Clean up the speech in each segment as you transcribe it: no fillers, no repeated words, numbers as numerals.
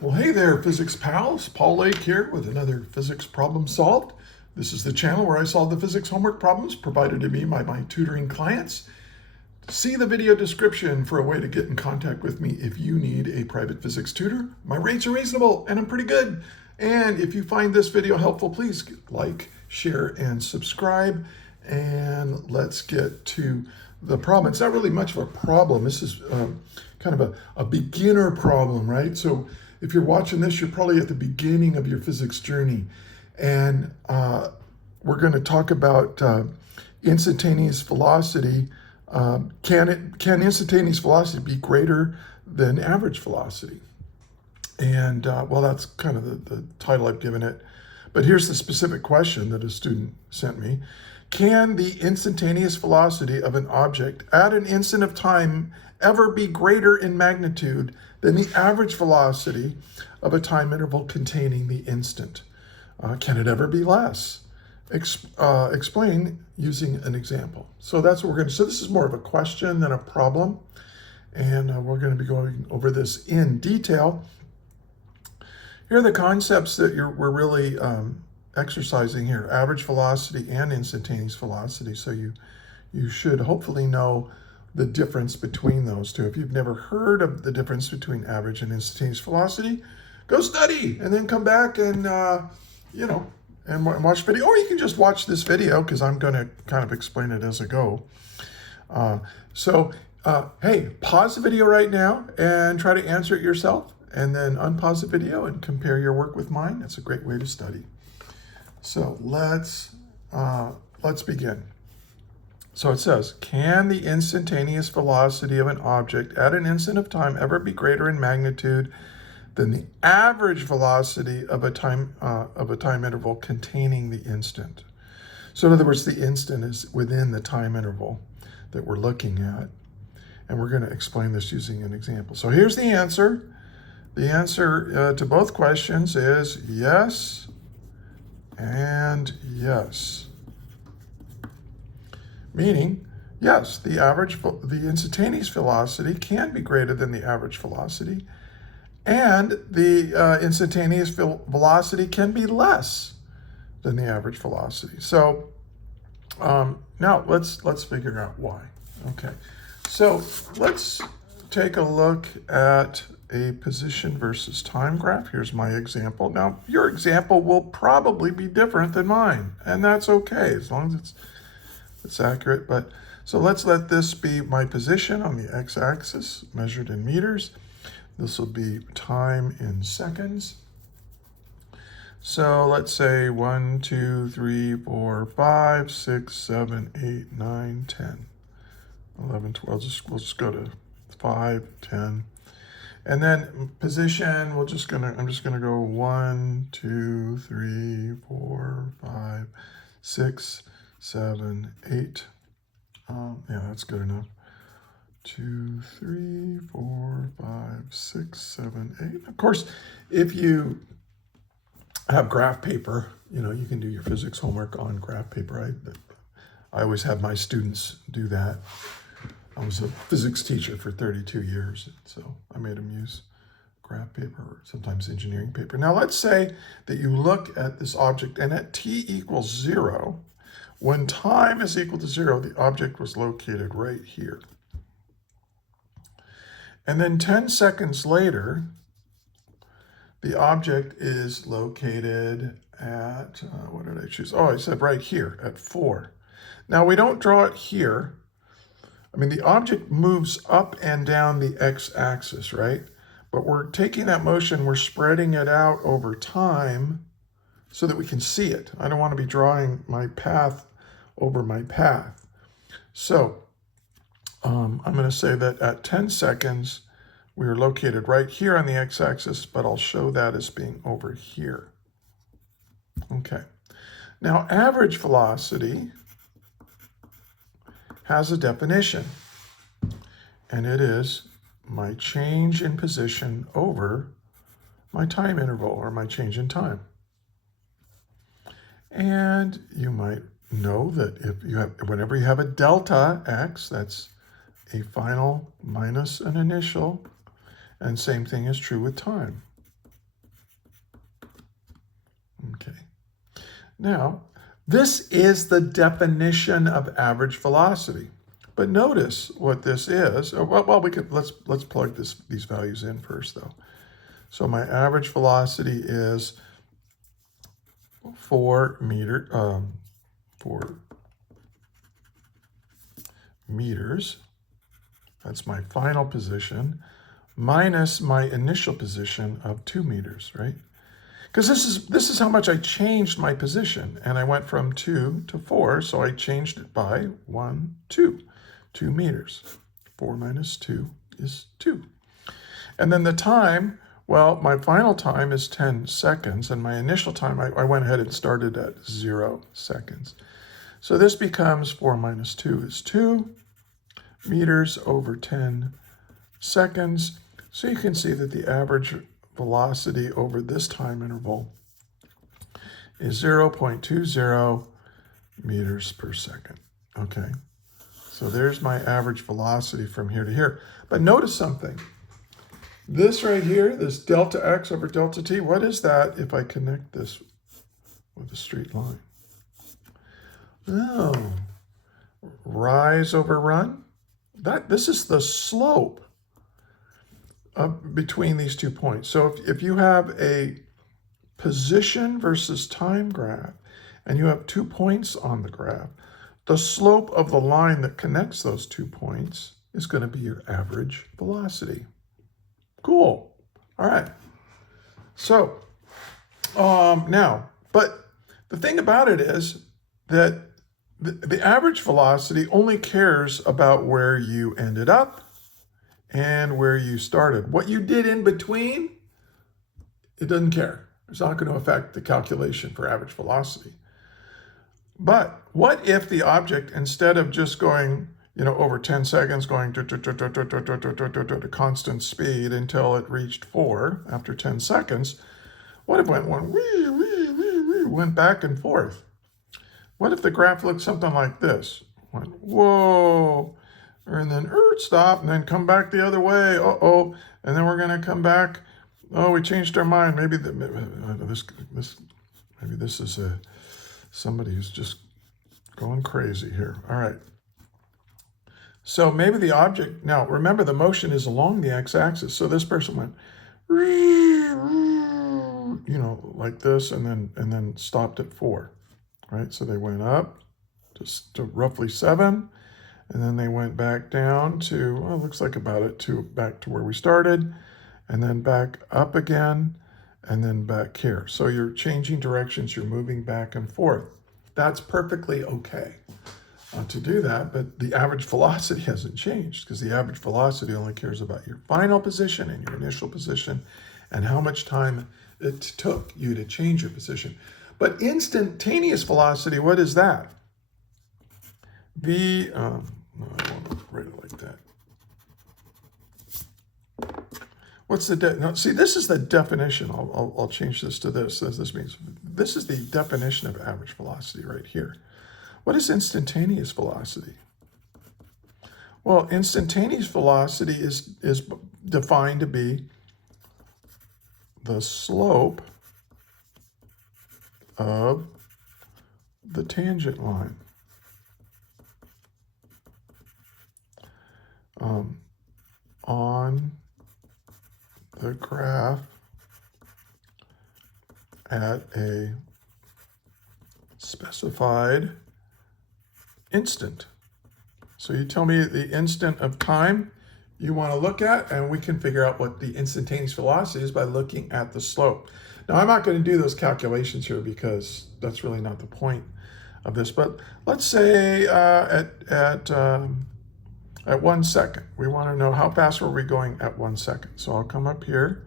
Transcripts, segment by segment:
Well, hey there, physics pals. Paul Lake here with another physics problem solved. This is the channel where I solve the physics homework problems provided to me by my tutoring clients. See the video description for a way to get in contact with me if you need a private physics tutor. My rates are reasonable and I'm pretty good. And if you find this video helpful, please like, share, and subscribe. And let's get to the problem. It's not really much of a problem. This is kind of a beginner problem, right? So if you're watching this, you're probably at the beginning of your physics journey. And we're going to talk about instantaneous velocity. Can instantaneous velocity be greater than average velocity? And well, that's kind of the title I've given it. But here's the specific question that a student sent me. Can the instantaneous velocity of an object at an instant of time ever be greater in magnitude than the average velocity of a time interval containing the instant? Can it ever be less? Explain using an example. So that's what we're going to, so this is more of a question than a problem. And we're going to be going over this in detail. Here are the concepts that we're really exercising here: average velocity and instantaneous velocity. So you should hopefully know the difference between those two. If you've never heard of the difference between average and instantaneous velocity, go study and then come back and and watch video. Or you can just watch this video because I'm going to kind of explain it as I go. Hey, pause the video right now and try to answer it yourself, and then unpause the video and compare your work with mine. That's a great way to study. So let's begin. So it says, can the instantaneous velocity of an object at an instant of time ever be greater in magnitude than the average velocity of a time interval containing the instant? So in other words, the instant is within the time interval that we're looking at. And we're going to explain this using an example. So here's the answer. The answer to both questions is yes and yes. Meaning, yes, the instantaneous velocity can be greater than the average velocity, and the instantaneous velocity can be less than the average velocity. So now let's figure out why. Okay, so let's take a look at a position versus time graph. Here's my example. Now, your example will probably be different than mine, and that's okay as long as it's accurate. But so let's let this be my position on the x-axis measured in meters. This will be time in seconds. So let's say 1, 2, 3, 4, 5, 6, 7, 8, 9, 10, 11, 12. We'll just go to 5, 10. And then position, I'm just gonna go 1, 2, 3, 4, 5, 6, 7, 8. Yeah, that's good enough. 2, 3, 4, 5, 6, 7, 8. Of course, if you have graph paper, you can do your physics homework on graph paper. I always have my students do that. I was a physics teacher for 32 years, so I made them use graph paper or sometimes engineering paper. Now let's say that you look at this object and at t equals 0, when time is equal to 0, the object was located right here. And then 10 seconds later, the object is located at, what did I choose? Oh, I said right here at 4. Now we don't draw it here. I mean, the object moves up and down the x-axis, right? But we're taking that motion, we're spreading it out over time so that we can see it. I don't want to be drawing my path over my path. So I'm going to say that at 10 seconds, we are located right here on the x-axis, but I'll show that as being over here. Okay. Now, average velocity has a definition, and it is my change in position over my time interval, or my change in time. And you might know that whenever you have a delta x, that's a final minus an initial, and same thing is true with time. Now, this is the definition of average velocity. But notice what this is. Well, let's plug these values in first, though. So my average velocity is 4 meters. That's my final position, minus my initial position of 2 meters, right? Because this is how much I changed my position, and I went from 2 to 4, so I changed it by 1, 2 meters. 4 minus 2 is 2. And then the time, well, my final time is 10 seconds, and my initial time, I went ahead and started at 0 seconds. So this becomes 4 minus 2 is 2 meters over 10 seconds. So you can see that the average velocity over this time interval is 0.20 meters per second. Okay, so there's my average velocity from here to here. But notice something. This right here, this delta x over delta t, what is that if I connect this with a straight line? Oh, rise over run. This is the slope between these 2 points. So if you have a position versus time graph, and you have 2 points on the graph, the slope of the line that connects those 2 points is going to be your average velocity. Cool. All right. So now, but the thing about it is that the average velocity only cares about where you ended up and where you started. What you did in between, it doesn't care. It's not going to affect the calculation for average velocity. But what if the object, instead of just going, over 10 seconds, going to constant speed until it reached 4 after 10 seconds, what if it went back and forth? What if the graph looked something like this? Went, whoa, and then stop, and then come back the other way. Uh-oh, and then we're going to come back. Oh, we changed our mind. Maybe this is somebody who's just going crazy here. All right. So maybe the object, now remember the motion is along the x-axis. So this person went, like this, and then stopped at 4, right? So they went up to roughly 7, and then they went back down to, well, it looks like about back to where we started, and then back up again, and then back here. So you're changing directions, you're moving back and forth. That's perfectly okay to do that, but the average velocity hasn't changed, because the average velocity only cares about your final position and your initial position and how much time it took you to change your position. But instantaneous velocity, what is that? No, I won't write it like that. What's the no, see, this is the definition. I'll change this to this, as this means. This is the definition of average velocity right here. What is instantaneous velocity? Well, instantaneous velocity is defined to be the slope of the tangent line on the graph at a specified instant. So you tell me the instant of time you want to look at, and we can figure out what the instantaneous velocity is by looking at the slope. Now, I'm not going to do those calculations here because that's really not the point of this, but let's say at 1 second, we want to know how fast were we going at 1 second. So I'll come up here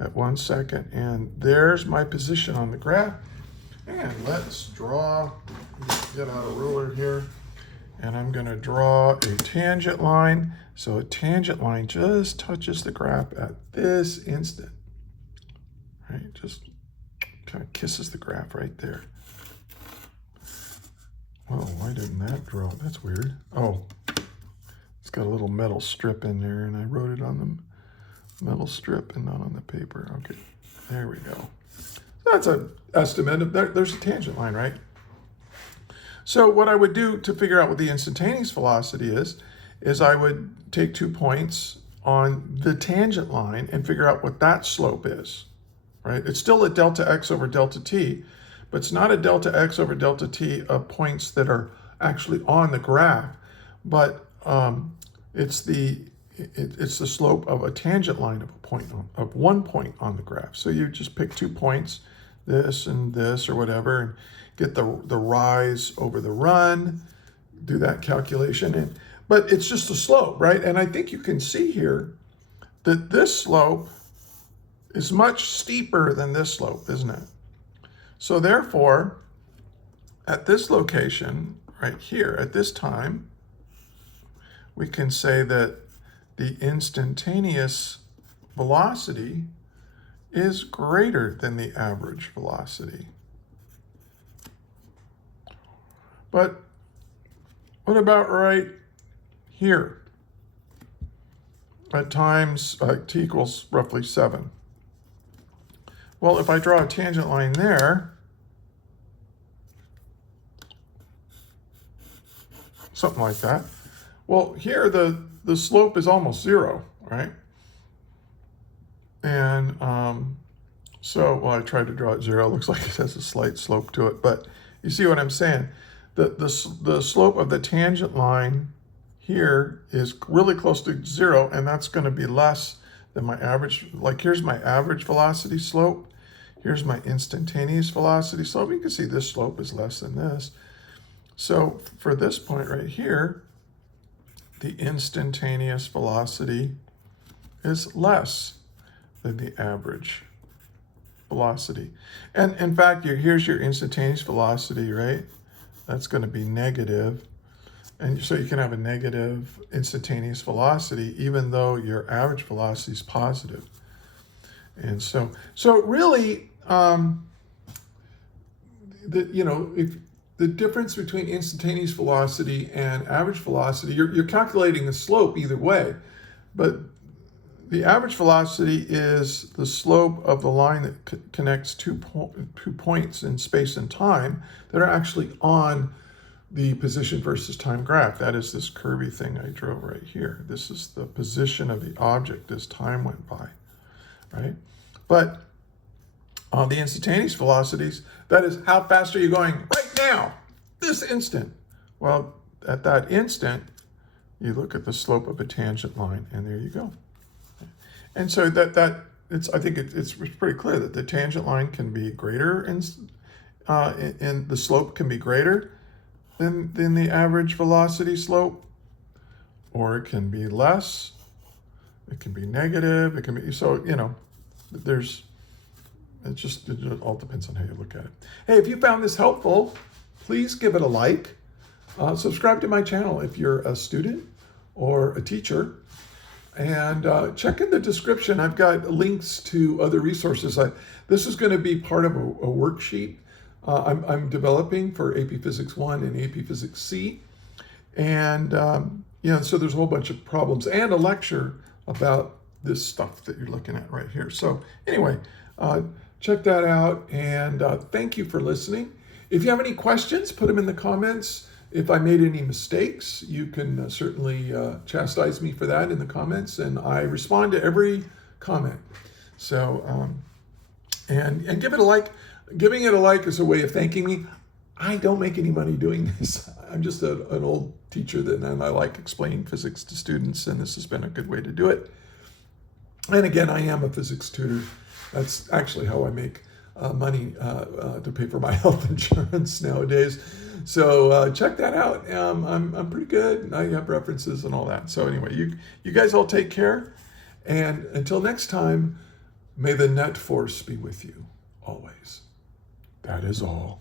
at 1 second, and there's my position on the graph. And let's draw, get out a ruler here, and I'm going to draw a tangent line. So a tangent line just touches the graph at this instant, right? Just kind of kisses the graph right there. Oh, why didn't that draw? That's weird. Oh, it's got a little metal strip in there, and I wrote it on the metal strip and not on the paper. Okay, there we go. That's an estimate of there's a tangent line, right? So what I would do to figure out what the instantaneous velocity is I would take 2 points on the tangent line and figure out what that slope is, right? It's still a delta x over delta t, but it's not a delta x over delta t of points that are actually on the graph, but it's the slope of a tangent line of 1 point on the graph. So you just pick 2 points, this and this or whatever, and get the rise over the run, do that calculation. But it's just a slope, right? And I think you can see here that this slope is much steeper than this slope, isn't it? So therefore, at this location, right here, at this time, we can say that the instantaneous velocity is greater than the average velocity. But what about right here at times t equals roughly 7? Well, if I draw a tangent line there, something like that, well, here the slope is almost 0, right? And well, I tried to draw it 0. It looks like it has a slight slope to it, but you see what I'm saying? The slope of the tangent line here is really close to 0, and that's going to be less than my average. Like here's my average velocity slope. Here's my instantaneous velocity slope. You can see this slope is less than this. So for this point right here, the instantaneous velocity is less than the average velocity. And in fact, here's your instantaneous velocity, right? That's going to be negative. And so you can have a negative instantaneous velocity even though your average velocity is positive. And so really, if the difference between instantaneous velocity and average velocity, you're calculating the slope either way, but the average velocity is the slope of the line that connects two points in space and time that are actually on the position versus time graph. That is this curvy thing I drew right here. This is the position of the object as time went by, right? But on the instantaneous velocities, that is how fast are you going right now, this instant? Well, at that instant, you look at the slope of a tangent line, and there you go. And so I think it's pretty clear that the tangent line can be greater and the slope can be greater than the average velocity slope, or it can be less, it can be negative, it can be, so, it all depends on how you look at it. Hey, if you found this helpful, please give it a like. Subscribe to my channel if you're a student or a teacher. And check in the description. I've got links to other resources. This is going to be part of a worksheet I'm developing for AP Physics 1 and AP Physics C. And, so there's a whole bunch of problems and a lecture about this stuff that you're looking at right here. So anyway, check that out. And thank you for listening. If you have any questions, put them in the comments. If I made any mistakes, you can certainly chastise me for that in the comments, and I respond to every comment. So, and give it a like. Giving it a like is a way of thanking me. I don't make any money doing this. I'm just an old teacher and I like explaining physics to students, and this has been a good way to do it. And again, I am a physics tutor. That's actually how I make money to pay for my health insurance nowadays. So check that out. I'm pretty good. I have references and all that. So anyway, you guys all take care. And until next time, may the net force be with you always. That is all.